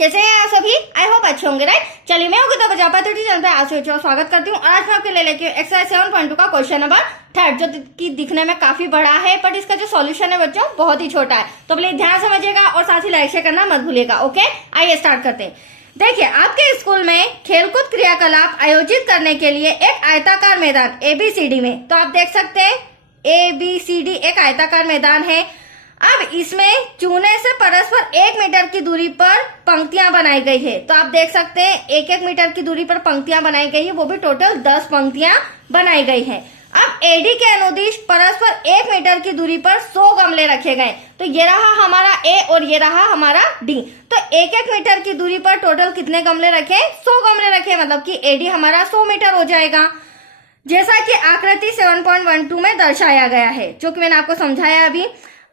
कैसे हैं आप सभी? आई होप अच्छे होंगे, राइट। चलिए मैं होगी तो बजापा तो चलता है आज स्वागत करती हूँ। और आज मैं आपके लिए लेके एक्सरसाइज 7.2 का क्वेश्चन नंबर 3 जो कि दिखने में काफी बड़ा है, बट इसका जो सॉल्यूशन है बच्चों बहुत ही छोटा है। तो प्लीज ध्यान समझिएगा और साथ ही लाइक शेयर करना मत भूलिएगा। ओके, आइए स्टार्ट करते हैं। देखिए, आपके स्कूल में खेलकूद क्रियाकलाप आयोजित करने के लिए एक आयताकार मैदान ABCD में, तो आप देख सकते हैं ABCD एक आयताकार मैदान है। अब इसमें चूने से परस्पर 1 मीटर की दूरी पर पंक्तियां बनाई गई है। तो आप देख सकते हैं 1-1 मीटर की दूरी पर पंक्तियां बनाई गई है, वो भी टोटल 10 पंक्तियां बनाई गई हैं। अब AD के अनुदिश परस्पर 1 मीटर की दूरी पर 100 गमले रखे गए। तो ये रहा हमारा A और ये रहा हमारा D। तो 1-1 मीटर की दूरी पर टोटल कितने गमले रखे? 100 गमले रखे, मतलब कि AD हमारा 100 मीटर हो जाएगा, जैसा कि आकृति 7.12 में दर्शाया गया है, जो कि मैंने आपको समझाया अभी।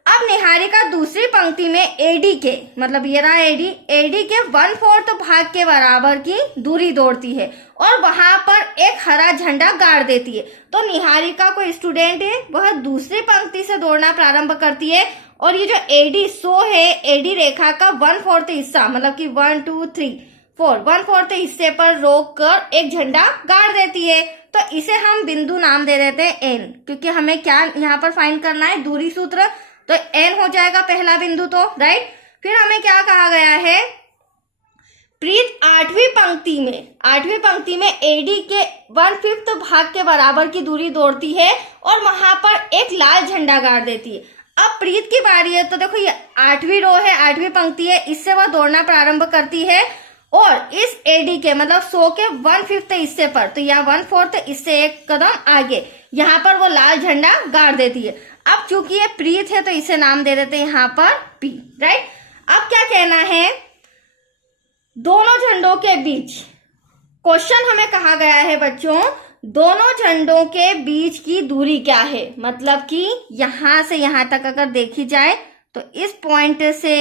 अब निहारिका दूसरी पंक्ति में AD के, मतलब ये रहा AD के 1/4 भाग के बराबर की दूरी दौड़ती है और वहां पर एक हरा झंडा गाड़ देती है। तो निहारिका को स्टूडेंट है वह दूसरी पंक्ति से दौड़ना प्रारंभ करती है और ये जो AD 100 है, AD रेखा का 1/4 हिस्सा, मतलब कि 1 2 3 4 1/4 हिस्से पर रोक कर एक झंडा गाड़ देती है। तो इसे हम बिंदु नाम दे देते हैं N, क्योंकि हमें क्या यहाँ पर फाइंड करना है? दूरी सूत्र। तो N हो जाएगा पहला बिंदु, तो राइट। फिर हमें क्या कहा गया है? प्रीत 8वीं पंक्ति में AD के 1/5 भाग के बराबर की दूरी दौड़ती है और वहां पर एक लाल झंडा गाड़ देती है। अब प्रीत की बारी है, तो देखो ये 8वीं रो है, 8वीं पंक्ति है, इससे वह दौड़ना प्रारंभ करती है और इस AD के मतलब 100 के 1/5 हिस्से पर, तो यहाँ 1/4 इससे एक कदम आगे यहाँ पर वो लाल झंडा गाड़ देती है। अब चूंकि ये प्रीत है तो इसे नाम दे देते हैं यहाँ पर P, राइट। अब क्या कहना है? दोनों झंडों के बीच, क्वेश्चन हमें कहा गया है बच्चों, दोनों झंडों के बीच की दूरी क्या है? मतलब कि यहां से यहां तक अगर देखी जाए तो इस पॉइंट से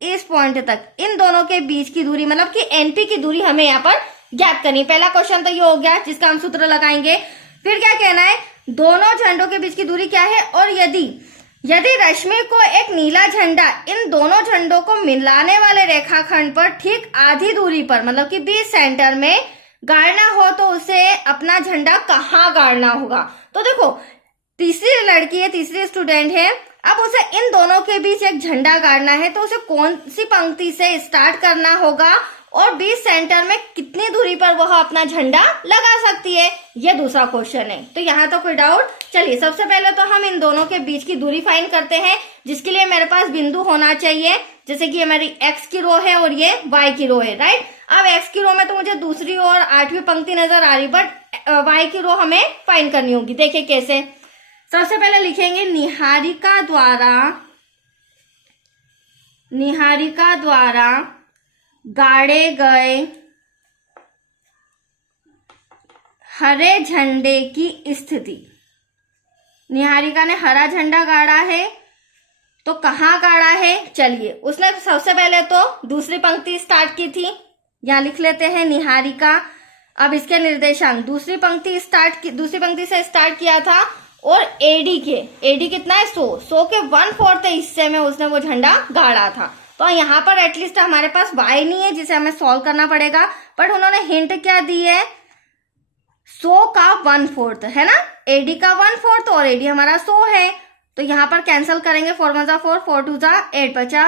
इस पॉइंट तक इन दोनों के बीच की दूरी, मतलब कि NP की दूरी हमें यहाँ पर ज्ञात करनी। पहला क्वेश्चन तो ये हो गया जिसका हम सूत्र लगाएंगे। फिर क्या कहना है? दोनों झंडों के बीच की दूरी क्या है? और यदि रश्मि को एक नीला झंडा इन दोनों झंडों को मिलाने वाले रेखाखंड पर ठीक आधी दूरी पर, मतलब कि 20 सेंटर में गाड़ना हो तो उसे अपना झंडा कहाँ गाड़ना होगा? तो देखो, तीसरी लड़की है, तीसरी स्टूडेंट है, अब उसे इन दोनों के बीच एक झंडा गाड़ना है, तो उसे कौन सी पंक्ति से स्टार्ट करना होगा और 20 सेंटर में कितनी दूरी पर वह अपना झंडा लगा सकती है? ये दूसरा क्वेश्चन है। तो यहाँ तो कोई डाउट? चलिए, सबसे पहले तो हम इन दोनों के बीच की दूरी फाइंड करते हैं, जिसके लिए मेरे पास बिंदु होना चाहिए, जैसे कि हमारी X की रो है और ये Y की रो है, राइट। अब X की रो में तो मुझे दूसरी और 8वीं पंक्ति नजर आ रही, बट Y की रो हमें फाइंड करनी होगी। देखिए कैसे। सबसे पहले लिखेंगे निहारिका द्वारा गाड़े गए हरे झंडे की स्थिति। निहारिका ने हरा झंडा गाड़ा है, तो कहाँ गाड़ा है? चलिए, उसने सबसे पहले तो दूसरी पंक्ति स्टार्ट की थी, यहाँ लिख लेते हैं निहारिका। अब इसके निर्देशांक, दूसरी पंक्ति से स्टार्ट किया था और AD कितना है? 100 के 1/4 हिस्से में उसने वो झंडा गाड़ा था। तो यहाँ पर एटलीस्ट हमारे पास Y नहीं है जिसे हमें सॉल्व करना पड़ेगा, बट उन्होंने हिंट क्या दी है? 100 का 1/4 है ना, AD का 1/4 और AD हमारा 100 है। तो यहाँ पर कैंसिल करेंगे, 4 1 4 4 2 8 बचा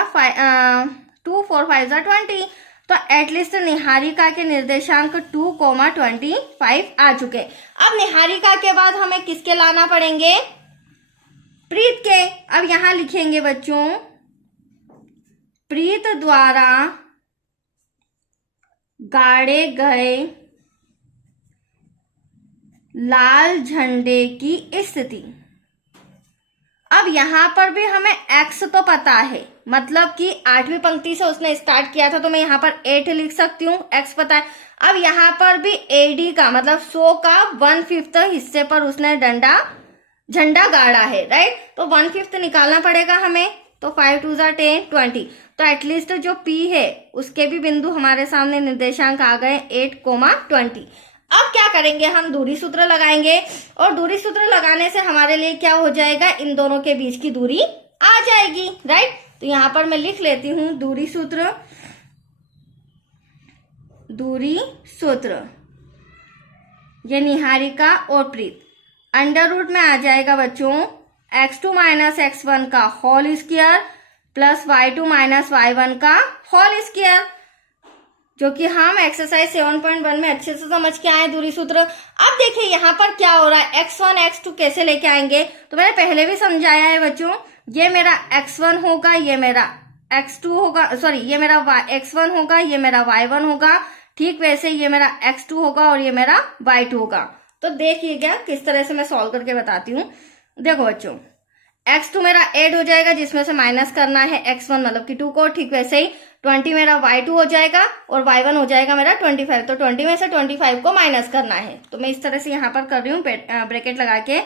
2 4 5 20। तो एटलीस्ट निहारिका के निर्देशांक 2,25 आ चुके। अब निहारिका के बाद हमें किसके लाना पड़ेंगे? प्रीत के। अब यहां लिखेंगे बच्चों, प्रीत द्वारा गाड़े गए लाल झंडे की स्थिति। अब यहां पर भी हमें X तो पता है, मतलब कि 8वीं पंक्ति से उसने स्टार्ट किया था, तो मैं यहाँ पर 8 लिख सकती हूँ, X पता है। अब यहाँ पर भी AD का मतलब 100 का 1/5 हिस्से पर उसने झंडा गाड़ा है, राइट। तो 1/5 निकालना पड़ेगा हमें, तो 5 2 10 20। तो एटलीस्ट जो P है उसके भी बिंदु हमारे सामने निर्देशांक आ गए 8,20। अब क्या करेंगे? हम दूरी सूत्र लगाएंगे और दूरी सूत्र लगाने से हमारे लिए क्या हो जाएगा? इन दोनों के बीच की दूरी आ जाएगी, राइट। तो यहाँ पर मैं लिख लेती हूँ दूरी सूत्र दूरी सूत्र, ये निहारिका और प्रीत। अंडर रूट में आ जाएगा बच्चों x2 माइनस x1 का whole square plus y2 minus y1 का होल स्क्वायर, जो कि हम एक्सरसाइज 7.1 में अच्छे से समझ के आए दूरी सूत्र। अब देखिए यहाँ पर क्या हो रहा है, x1 x2 कैसे लेके आएंगे, तो मैंने पहले भी समझाया है बच्चों। ये मेरा x1 होगा, ये मेरा x2 होगा, सॉरी ये मेरा x1 होगा, ये मेरा y1 होगा, ठीक वैसे ये मेरा x2 होगा और ये मेरा y2 होगा। तो देखिएगा किस तरह से मैं सॉल्व करके बताती हूँ। देखो बच्चों, x2 मेरा 8 हो जाएगा जिसमें से माइनस करना है x1 मतलब कि 2 को, ठीक वैसे ही 20 मेरा y2 हो जाएगा और y1 हो जाएगा मेरा 25। तो 20 में से 25 को माइनस करना है, तो मैं इस तरह से यहाँ पर कर रही हूँ ब्रैकेट लगा के।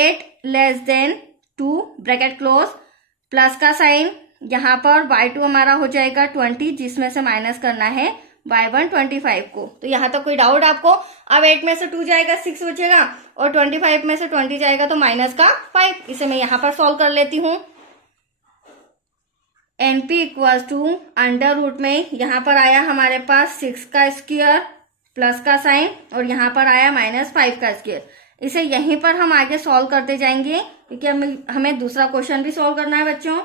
8 less than 2 bracket close, plus का साइन, यहाँ पर y2 हमारा हो जाएगा 20 जिसमें से माइनस करना है y1 25 को। तो यहाँ तक कोई डाउट आपको? अब 8 में से 2 जाएगा 6 बचेगा और 25 में से 20 जाएगा तो माइनस का 5। इसे मैं यहाँ पर सॉल्व कर लेती हूँ। NP equal to under root में यहाँ पर आया हमारे पास 6 का स्क्वायर प्लस का साइन और यहाँ पर आया माइनस 5 का स्क्वायर। इसे यहीं पर हम आगे सॉल्व करते जाएंगे क्योंकि हमें दूसरा क्वेश्चन भी सॉल्व करना है बच्चों।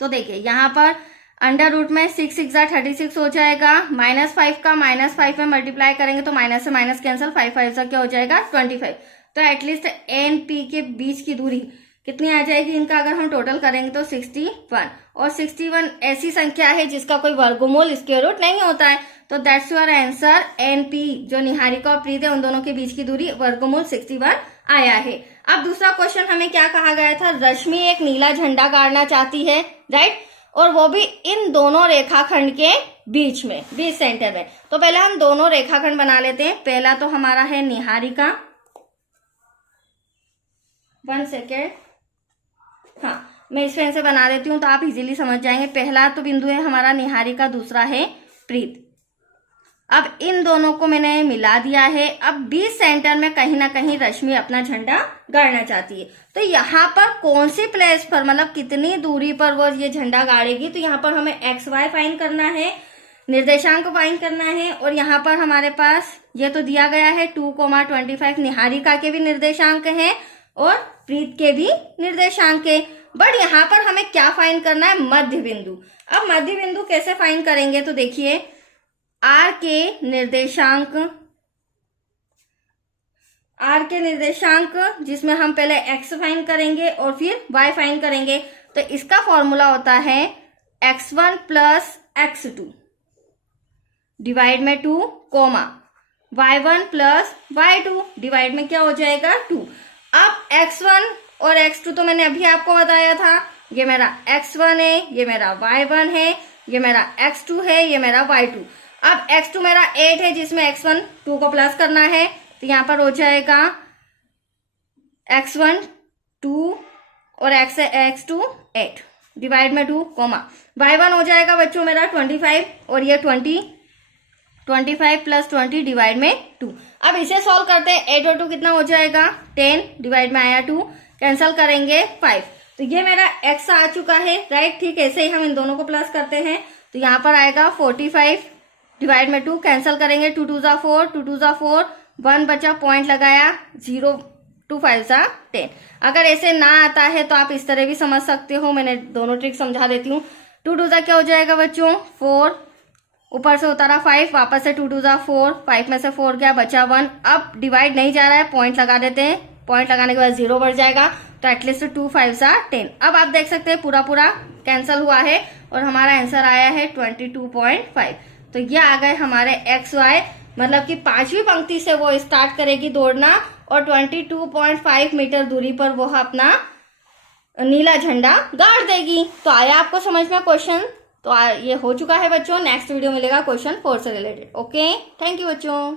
तो देखिए यहाँ पर अंडर रूट में 6 6 36 हो जाएगा, माइनस 5 का माइनस 5 में मल्टीप्लाई करेंगे तो माइनस से माइनस कैंसिल, 5 5 से क्या हो जाएगा 25। तो एटलीस्ट NP के बीच की दूरी कितनी आ जाएगी इनका, अगर हम टोटल करेंगे तो 61। और 61 ऐसी संख्या है जिसका कोई वर्गमूल स्क्वायर रूट नहीं होता है, तो दैट्स योर आंसर। NP जो निहारिका और प्रीत है उन दोनों के बीच की दूरी वर्गमूल 61 आया है। अब दूसरा क्वेश्चन हमें क्या कहा गया था, रश्मि एक नीला झंडा गाड़ना चाहती है, राइट, और वो भी इन दोनों रेखाखंड के बीच में, बीच सेंटर में। तो पहले हम दोनों रेखाखंड बना लेते हैं। पहला तो हमारा है निहारिका, 1 सेकेंड, हाँ मैं इस पेन से बना देती हूँ तो आप इजीली समझ जाएंगे। पहला तो बिंदु है हमारा निहारिका, दूसरा है प्रीत। अब इन दोनों को मैंने मिला दिया है। अब बीच सेंटर में कहीं ना कहीं रश्मि अपना झंडा गाड़ना चाहती है, तो यहाँ पर कौन सी प्लेस पर, मतलब कितनी दूरी पर वो ये झंडा गाड़ेगी, तो यहाँ पर हमें XY फाइंड करना है, निर्देशांक फाइंड करना है। और यहाँ पर हमारे पास ये तो दिया गया है 2,25, निहारिका के भी निर्देशांक है और प्रीत के भी निर्देशांक है। बट यहाँ पर हमें क्या फाइंड करना है, मध्य बिंदु। अब मध्य बिंदु कैसे फाइंड करेंगे, तो देखिए R के निर्देशांक जिसमें हम पहले x फाइंड करेंगे और फिर y फाइंड करेंगे, तो इसका फॉर्मूला होता है x1 प्लस x2 डिवाइड में 2 coma y1 plus y2 divide में क्या हो जाएगा 2। अब x1 और x2 तो मैंने अभी आपको बताया था, ये मेरा x1 है, ये मेरा y1 है, ये मेरा x2 है, ये मेरा y2। अब x2 मेरा 8 है जिसमें x1 2 को प्लस करना है, तो यहाँ पर हो जाएगा x1 2 और x2 8 डिवाइड में 2 कोमा y1 हो जाएगा बच्चों मेरा 25 और ये 25 प्लस 20 डिवाइड में 2। अब इसे सॉल्व करते हैं। 8 और 2 कितना हो जाएगा 10 डिवाइड में आया 2, कैंसिल करेंगे 5। तो ये मेरा x आ चुका है, राइट। ठीक ऐसे ही हम इन दोनों को प्लस करते हैं, तो यहाँ पर आएगा 45 डिवाइड में 2, कैंसिल करेंगे 2 2 जा 4, 2 2 जा 4, 1 बचा, पॉइंट लगाया, 0 2 5 जा 10। अगर ऐसे ना आता है तो आप इस तरह भी समझ सकते हो, मैंने दोनों ट्रिक समझा देती हूँ। 2 2 जा क्या हो जाएगा बच्चों 4, ऊपर से उतारा 5, वापस से 2 2 जा 4, 5 में से 4 गया, बचा 1। अब डिवाइड नहीं जा रहा है, पॉइंट लगा देते हैं, पॉइंट लगाने के बाद 0 बढ़ जाएगा, तो एटलीस्ट 2 5 जा 10। अब आप देख सकते हैं पूरा पूरा कैंसिल हुआ है और हमारा आंसर आया है 22.5। तो ये आ गए हमारे XY, मतलब कि 5वीं पंक्ति से वो स्टार्ट करेगी दौड़ना और 22.5 मीटर दूरी पर वो अपना नीला झंडा गाड़ देगी। तो आया आपको समझ में क्वेश्चन? तो ये हो चुका है बच्चों। नेक्स्ट वीडियो मिलेगा क्वेश्चन 4 से रिलेटेड। ओके, थैंक यू बच्चों।